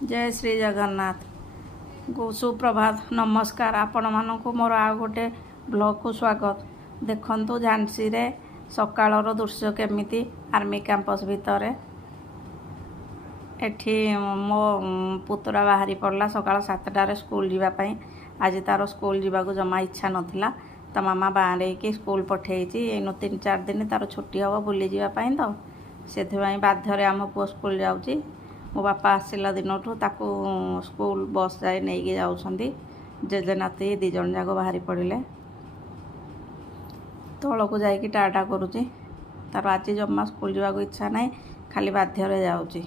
जय श्री जगन्नाथ सुप्रभात नमस्कार आपण मानक मोर आ गोटे ब्लॉग को स्वागत। देखंतु झांसी रे सकाळर दृश्य केमिति आर्मी कैंपस भितर एठी मो पुतरा बाहरी पड़ला सकाळ 7टारे स्कूल जीवाई। आज तार स्कूल जीवाक जमा इच्छा नथिला ता मामा बाहरे कि स्कूल पठेइची एनु 3-4 दिन तार छुट्टी हबो बुली जीवाई तो सेथिबाई बाध्यरे आम पुओ स्कूल जाउची। मो बापा आसला दिन ताकू स्कूल बस जाए नहीं जाऊँगी जेजे नाती 2 जन जाक बाहरी पड़े तल को जाकि टाटा करुच्ची तार आज जमा स्कूल जावाक इच्छा ना खाली बाध्य जाऊँगी।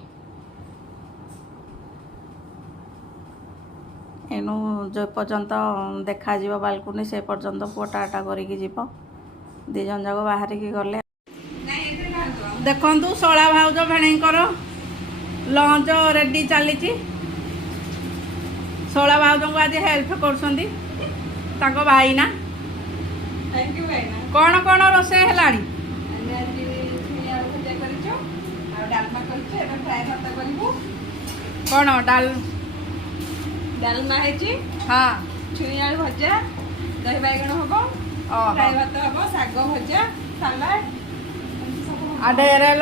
एनु जो पर्यंत देखा बालकुनी से पर्यंत पुओ टाटा करिकी जीव 2 जन जाक बाहरिकी गले। देखु शला भाउज भेणीकर लंच रेडी चली शोला भाउज को आज हेल्प कर भाई ना कौन कौन रोसे है कौन डालमा है हाँ छुई आलू भजा दही बैगण हम फ्राए भात हम शाग भजा सालाड आ ढेर है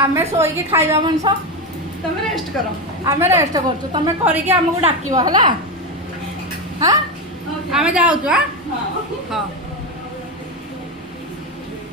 आमे शोईकी खाइबा मनीष तुम रेस्ट करो आमे रेस्ट करछु तमे करिके हमको डाकिबो हला। हाँ आमे जाउछु। हाँ हाँ।